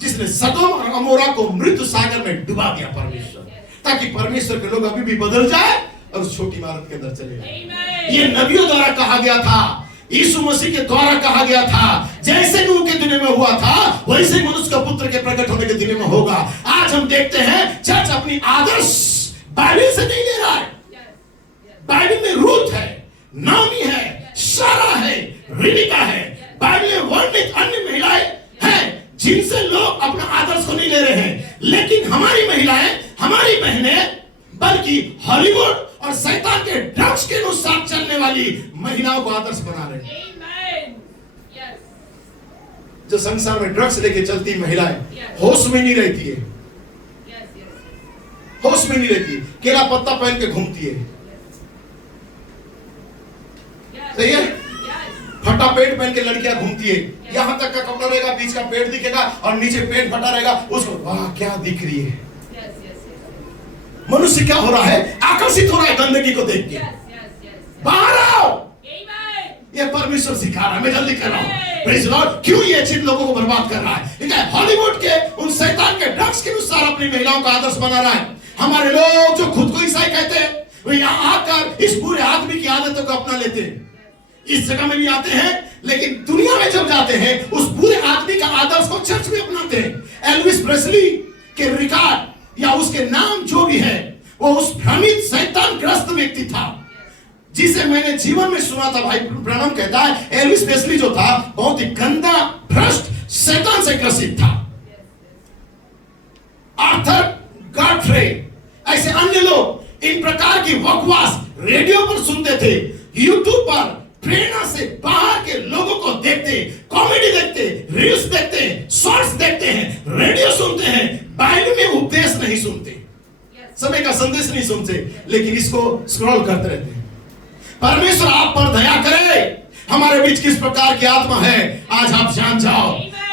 जिसने सदोम और अमोरा को मृत्यु सागर में डुबा दिया परमेश्वर, ताकि परमेश्वर के लोग अभी भी बदल जाए और उस छोटी इमारत के अंदर चले जाए। ये नबियों द्वारा कहा गया था, यीशु मसीह के द्वारा कहा गया था। जैसे नूह के दिन में हुआ था, वैसे मनुष्य का पुत्र के प्रकट होने के दिन में होगा। आज हम देखते हैं चर्च अपनी आदर्श बाइबल से नहीं ले रहा है। बाइबल में रूथ है, नामी है, सारा है, रिबिका है। बाइबल में वर्णित अन्य महिलाएं हैं जिनसे लोग अपना आदर्श को नहीं ले रहे हैं, लेकिन हमारी महिलाएं, हमारी बहनें, बल्कि हॉलीवुड और शैतान के ड्रग्स के अनुसार चलने वाली महिलाओं को आदर्श बना रहे हैं। जो संसार में ड्रग्स लेके चलती महिलाएं होश में नहीं रहती है, होश में नहीं रहती, केला पत्ता पहन के घूमती है, सही है, फटा छोटा पेट पहन के लड़कियां घूमती है, यहां तक का कपड़ा रहेगा, बीच का पेट दिखेगा और नीचे पेट फटा रहेगा, उसको वाह क्या दिख रही है। मनुष्य क्या हो रहा है, आकर्षित हो रहा है गंदगी को देख के। बाहर आओ, ये परमेश्वर सिखा रहा है, मैं जल्दी कर रहा हूं। Praise Lord. क्यों ये चीज लोगों को बर्बाद कर रहा है? ठीक है, हॉलीवुड के उन शैतान के ड्रग्स के अनुसार अपनी महिलाओं का आदर्श बना रहा है। हमारे लोग जो खुद को ईसाई कहते हैं, वो यहाँ आकर इस बुरे आदमी की आदतों को अपना लेते हैं। इस जगह में भी आते हैं, लेकिन दुनिया में जब जाते हैं उस बुरे आदमी का आदर्श को चर्च में अपनाते हैं। एल्विस प्रेस्ली के रिकॉर्ड या उसके नाम जो भी है, वो उस भ्रमित शैतान ग्रस्त व्यक्ति था जिसे मैंने जीवन में सुना था। भाई ब्रैनम कहता है एल्विस प्रेस्ली जो था बहुत ही गंदा, भ्रष्ट, शैतान से ग्रसित था। आर्थर गॉडफ्रे, ऐसे अन्य लोग इन प्रकार की बकवास रेडियो पर सुनते थे, यूट्यूब पर प्रेरणा से बाहर के लोगों को देखते, कॉमेडी देखते, रील्स देखते, शॉर्ट्स देखते हैं, रेडियो सुनते हैं, बाइबल में उपदेश नहीं सुनते, समय का संदेश नहीं सुनते, लेकिन इसको स्क्रॉल करते रहते हैं। परमेश्वर आप पर दया करे। हमारे बीच किस प्रकार की आत्मा है आज आप जान जाओ।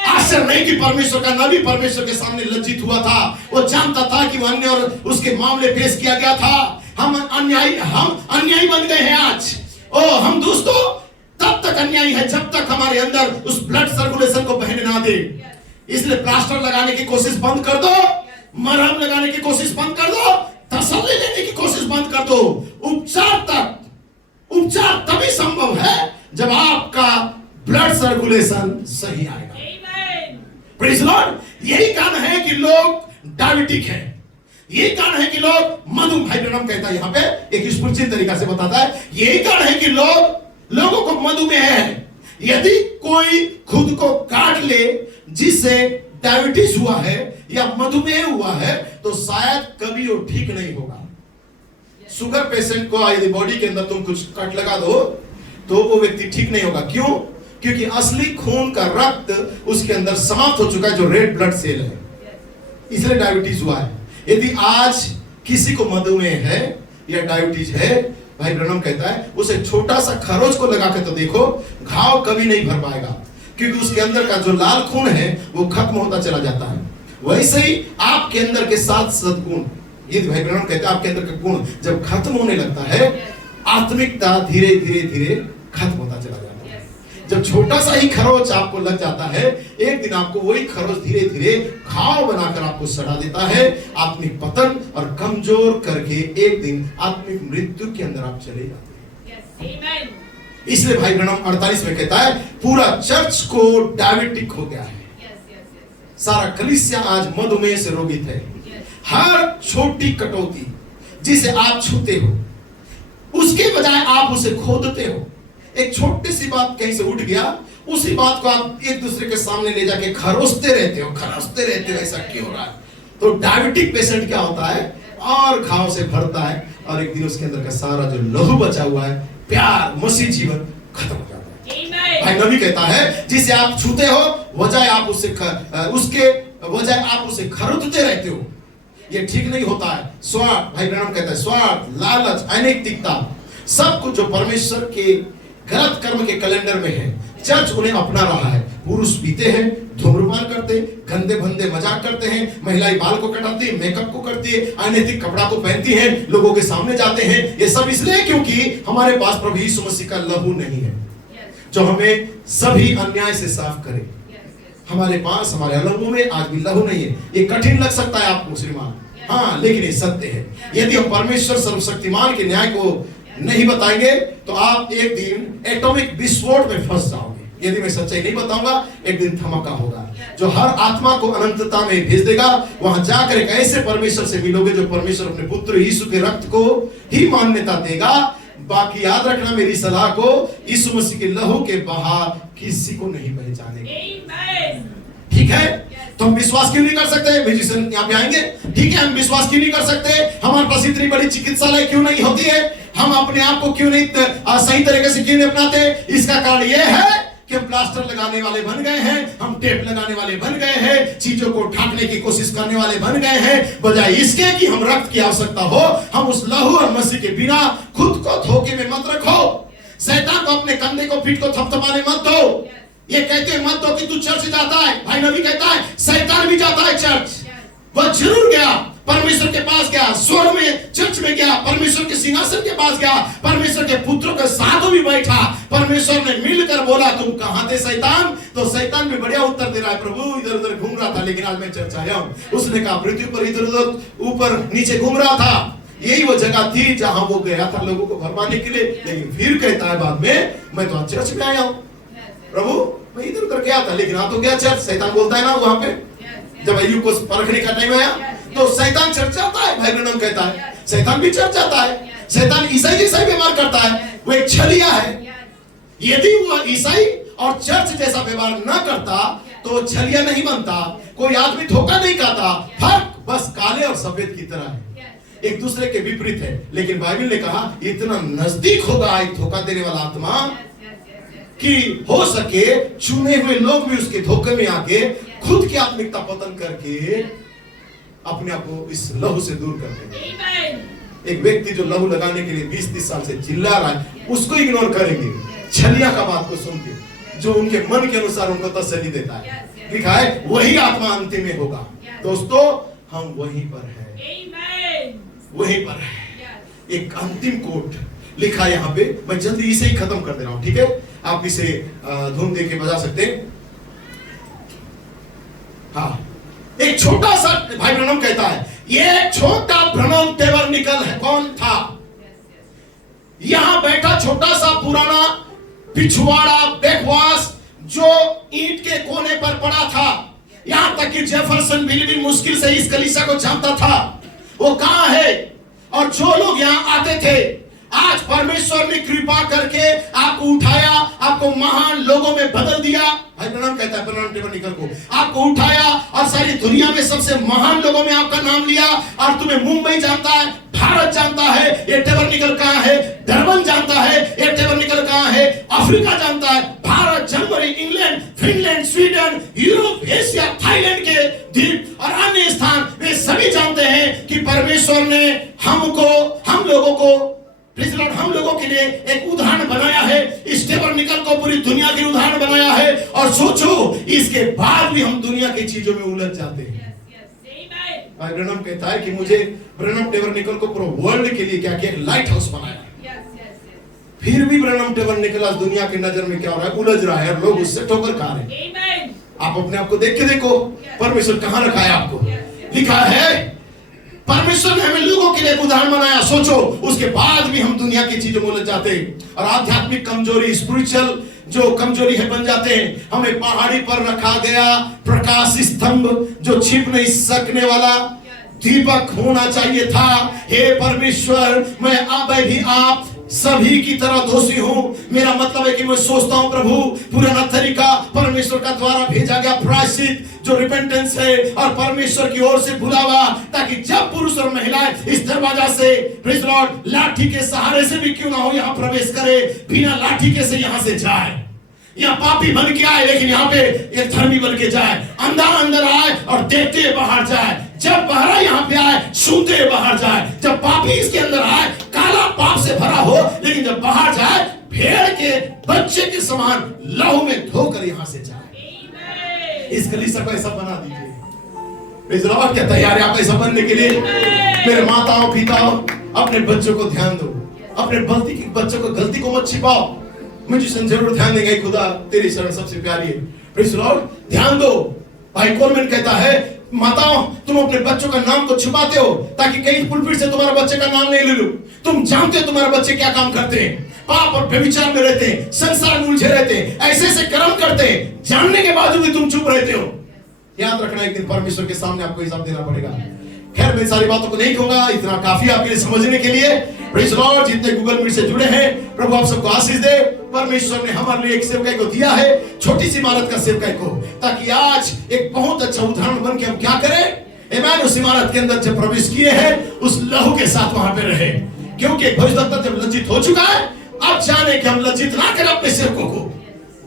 आश्चर्य नहीं कि परमेश्वर का नबी परमेश्वर के सामने लज्जित हुआ था। वो जानता था कि वो अन्य और उसके मामले पेश किया गया था। हम अन्यायी बन गए हैं आज। हम दोस्तों तब तक अन्यायी है जब तक हमारे अंदर उस ब्लड सर्कुलेशन को बहने ना दे। इसलिए प्लास्टर लगाने की कोशिश बंद कर दो, मरहम लगाने की कोशिश बंद कर दो, तसल्ली लेने की कोशिश बंद कर दो। उपचार तभी संभव है जब आपका ब्लड सर्कुलेशन सही आएगा। Praise Lord. यही कारण है कि लोग डायबिटिक हैं, यही कारण है कि लोग मधुमेह, भाई ब्रैनम कहता है यहां पे एक स्पिरिचुअल तरीका से बताता है, यही कारण है कि लोगों को मधुमेह है। यदि कोई खुद को काट ले जिससे डायबिटीज हुआ है या मधुमेह हुआ है, तो शायद कभी वो ठीक नहीं होगा। शुगर पेशेंट को यदि बॉडी के अंदर तुम कुछ कट लगा दो तो वो व्यक्ति ठीक नहीं होगा। क्यों? क्योंकि असली खून का रक्त उसके अंदर समाप्त हो चुका है, जो रेड ब्लड सेल है, इसलिए डायबिटीज हुआ है। यदि आज किसी को मधुमेह है या डायबिटीज है, भाई ब्रैनम कहता है उसे छोटा सा खरोच को लगा के तो देखो, घाव कभी नहीं भर पाएगा, क्योंकि उसके अंदर का जो लाल खून है वो खत्म होता चला जाता है। वैसे ही आपके अंदर के 7 सद्गुण, ये भाई ब्रैनम कहता है आपके अंदर का गुण जब खत्म होने लगता है, आत्मिकता धीरे धीरे खत्म होता चला जाता है। जब छोटा सा ही खरोच आपको लग जाता है, एक दिन आपको वही खरोच धीरे धीरे घाव बनाकर आपको सड़ा देता है, आत्मिक पतन और कमजोर करके एक दिन आत्मिक मृत्यु के अंदर आप चले जाते हैं। इसलिए भाई ब्रैनम 48 में कहता है पूरा चर्च को डायबिटिक हो गया है। सारा कलीसिया आज मधुमेह से रोगित है। हर छोटी कटौती जिसे आप छूते हो, उसके बजाय आप उसे खोदते हो। एक छोटी सी बात कहीं से उठ गया, उसी बात को आप एक दूसरे के सामने ले जाके खरोचते रहते हो, ऐसा क्यों हो रहा है? तो डायबिटिक पेशेंट क्या होता है, और घाव से भरता है, और एक दिन उसके अंदर का सारा जो लहू बचा हुआ है, प्यार, मसीह जीवन खत्म हो जाता है। भाई नबी कहता है जिसे आप छूते हो, बजाय आप उसे खरीदते रहते हो। ये ठीक नहीं होता है। स्वार्थ, भाई ब्रैनम कहता है स्वार्थ, लालच, अनैतिकता, सब कुछ जो परमेश्वर के गलत कर्म के कैलेंडर में है, चर्च उन्हें अपना रहा है। पुरुष पीते हैं, धूम्रपान करते, गंदे भंदे मजाक करते हैं, महिलाएं बाल को कटाती है, मेकअप को करती है, अनैतिक कपड़ा को पहनती हैं, लोगों के सामने जाते हैं। ये सब इसलिए क्योंकि हमारे पास प्रभु यीशु मसीह का लहू नहीं है जो हमें सभी अन्याय से साफ करे। हमारे पास, हमारे लहू में आज भी लहू नहीं है। ये कठिन लग सकता है आपको मुसलमान, हाँ, लेकिन ये सत्य है। यदि हम परमेश्वर सर्वशक्तिमान के न्याय को नहीं बताएंगे तो आप एक दिन एटॉमिक विस्फोट में फंस जाओगे। यदि मैं सच्चाई नहीं बताऊंगा, एक दिन धमाका होगा जो हर आत्मा को अनंतता में भेज देगा। वहां जाकर एक ऐसे परमेश्वर से मिलोगे जो परमेश्वर अपने पुत्र यीशु के रक्त को ही मान्यता देगा। बाकी याद रखना मेरी सलाह को, यीशु मसीह के लहू के बाहर किसी को नहीं पहचानेंगे। ठीक है? तो हम विश्वास क्यों नहीं कर सकते? म्यूजिशियन यहाँ पे आएंगे। ठीक है, हम विश्वास क्यों नहीं कर सकते? हमारे पास इतनी बड़ी चिकित्सालय क्यों नहीं होती है? हम अपने आप को क्यों नहीं सही तरीके से क्यों नहीं अपनाते? इसका कारण यह है कि हम प्लास्टर लगाने वाले बन गए हैं, हम टेप लगाने वाले बन गए हैं, चीजों को ढकने की कोशिश करने वाले बन गए हैं, बजाय इसके कि हम रक्त की आवश्यकता हो। हम उस लहू और मसीह के बिना खुद को धोखे में मत रखो। शैतान को अपने कंधे को पीठ को थपथपाने मत दो। ये कहते मत दो कि तू चर्च जाता है। भाई नबी कहता है शैतान भी जाता है चर्च। वह जरूर गया, परमेश्वर के पास गया, स्वर्ग में चर्च में गया, परमेश्वर के सिंहासन के पास गया, परमेश्वर के पुत्रों के साथ भी बैठा। परमेश्वर ने मिलकर बोला तुम कहां थे शैतान? तो शैतान भी बढ़िया उत्तर दे रहा है, प्रभु इधर उधर घूम रहा था, लेकिन आज मैं चर्च आया हूं। उसने कहा पृथ्वी पर इधर उधर ऊपर नीचे घूम रहा था। यही वो जगह थी जहां वो गया था लोगों को भरमाने के लिए। लेकिन फिर कहता है बाद में मैं तो चर्च में आया हूं प्रभु, मैं इधर उधर गया था लेकिन तो गया चर्च। शैतान बोलता है ना वहां पे जब अय्यूब को परखने का टाइम आया तो शैतान चर्च जाता है। भाई ब्रनम कहता है शैतान भी चर्च जाता है। शैतान ईसाई जैसा व्यवहार करता है, वो एक छलिया है। यदि वो ईसाई और चर्च जैसा व्यवहार न करता तो छलिया नहीं बनता, कोई आदमी धोखा नहीं खाता। फर्क बस काले और सफेद की तरह है, एक दूसरे के विपरीत है। लेकिन बाइबल ने कहा इतना नजदीक होगा एक धोखा देने वाला आत्मा कि हो सके चुने हुए लोग भी उसके धोखे में आके खुद की आत्मिकता पतन करके अपने आप को इस लहू से दूर करते हैं। एक व्यक्ति जो लहू लगाने के लिए 20-30 साल से चिल्ला रहा है उसको इग्नोर करेंगे, छलिया का बात को सुन के, जो उनके मन के अनुसार उनको तसल्ली देता है। लिखा है वही आत्मा अंतिम में होगा। दोस्तों हम वहीं पर हैं, वहीं पर है। एक अंतिम कोट लिखा है यहाँ पे, मैं जल्दी इसे ही खत्म कर दे रहा हूं, ठीक है? आप इसे धुन दे के बजा सकते हैं। हाँ, एक छोटा सा भाई ब्रनम कहता है ये छोटा ब्रनम टेबरनिकल है। कौन था? यहां बैठा छोटा सा पुराना पिछवाड़ा बैकवास जो ईंट के कोने पर पड़ा था। यहां तक कि जेफरसन बिल भी मुश्किल से इस कलीसिया को जानता था वो कहां है। और जो लोग यहां आते थे, आज परमेश्वर ने कृपा करके आपको उठाया, आपको महान लोगों में बदल दिया। भाई ब्रनम कहता है ब्रनम टेबरनिकल को, आपको उठाया और सारी दुनिया में सबसे महान लोगों में आपका नाम लिया। और तुम्हें मुंबई जानता है, भारत जानता है ये टेबरनिकल कहां है, डरबन जानता है ये टेबरनिकल कहां है, अफ्रीका जानता है, Bharat, Germany, England, Finland, Sweden, Europe, Asia, Thailand के द्वीप और अन्य स्थान वे सभी जानते हैं कि परमेश्वर ने हमको, हम लोगों को, हम लोगों के लिए एक उदाहरण बनाया है। इस टेबरनिकल को पूरी दुनिया के उदाहरण बनाया है। और सोचो इसके बाद भी हम दुनिया की चीजों में उलझ जाते हैं। भाई ब्रनम कहता है कि मुझे ब्रनम टेबरनिकल को पूरे वर्ल्ड के लिए क्या किया, लाइट हाउस बनाया। फिर भी ब्रनम टेबरनिकल आज दुनिया की नजर में क्या हो रहा है, उलझ रहा है और लोग उससे ठोकर खा रहे हैं। आप अपने आप को देख के देखो परमेश्वर कहां रखा है आपको। लिखा है परमेश्वर ने हमें लोगों के लिए उदाहरण बनाया। सोचो उसके बाद भी हम दुनिया की चीजों में उलझ जाते हैं और आध्यात्मिक कमजोरी, स्पिरिचुअल जो कमजोरी है बन जाते हैं। हमें पहाड़ी पर रखा गया प्रकाश स्तंभ जो छिप नहीं सकने वाला दीपक होना चाहिए था। हे परमेश्वर मैं भी आप सभी की तरह दोषी हूं। मेरा मतलब है कि मैं सोचता हूं प्रभु पुराना तरीका परमेश्वर का द्वारा भेजा गया प्रायश्चित जो रिपेंटेंस है और परमेश्वर की ओर से बुलावा, ताकि जब पुरुष और महिलाएं इस दरवाजा से प्रेज़ लॉर्ड लाठी के सहारे से भी क्यों ना हो यहां प्रवेश करे, बिना लाठी के से यहां से जाए। यहाँ पापी बन के आए लेकिन यहाँ पे एक धर्मी बन के जाए। अंधा अंदर आए और देखते बाहर जाए। जब बहरा यहाँ पे आए सुनते बाहर जाए। जब पापी इसके अंदर आए काला पाप से भरा हो, लेकिन जब बाहर जाए भेड़ के बच्चे के समान लहू में धोकर यहाँ से जाए। इस कलीसिया को ऐसा बना दीजिए। इस रवा क्या तैयार है आप ऐसा बनने के लिए? मेरे माताओं पिताओं अपने बच्चों को ध्यान दो, अपने बच्चों को गलती को मत छिपाओ। म्यूजिशियन जरूर ध्यान देंगे, खुदा तेरी शरण सबसे प्यारी है। प्रेज़ लॉर्ड ध्यान दो। भाई कोलमैन कहता है माताओं तुम अपने बच्चों का नाम को छुपाते हो ताकि कहीं पुलपिट से तुम्हारे बच्चे का नाम नहीं ले लो। तुम जानते हो तुम्हारे बच्चे क्या काम करते हैं, पाप और व्यभिचार में रहते हैं, संसार में उलझे रहते हैं, ऐसे ऐसे कर्म करते हैं, जानने के बाद भी तुम चुप रहते हो। याद रखना एक दिन परमेश्वर के सामने आपको हिसाब देना पड़ेगा। खैर मैं सारी बातों को नहीं कहूंगा, इतना काफी आपके लिए समझने के लिए। प्रेज़ लॉर्ड जितने गूगल मीट से जुड़े हैं प्रभु आप सबको आशीष दे। परमेश्वर ने हमारे लिए एक सेवकाई को दिया है, छोटी सी इमारत का सेवकाई को, ताकि आज एक बहुत अच्छा उदाहरण बन के हम क्या करें, आमीन, उस इमारत के अंदर जब प्रवेश किए हैं उस लहू के साथ वहां पे रहे। क्योंकि भविष्यवक्ता जब लज्जित हो चुका है, अब जाने कि हम लज्जित ना करें अपने सेवकों को,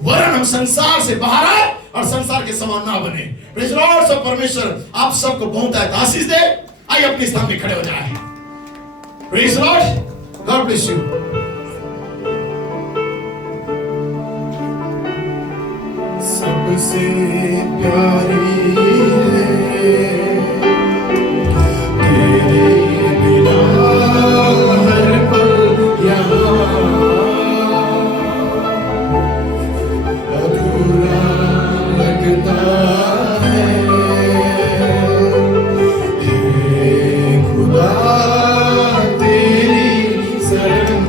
वरन हम संसार से बाहर आए और संसार के समान ना बने। प्रेज़ लॉर्ड सब परमेश्वर आप सबको बहुत आशीष दे। आइए अपने स्थान में खड़े हो जाए। Praise Lord, God bless you. सबसे प्यारी है, तेरे बिना हर पल यहाँ अधूरा लगता है। हे खुदा तेरी शरण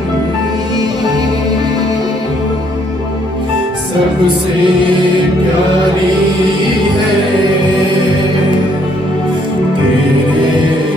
सबसे प्यारी है, तेरे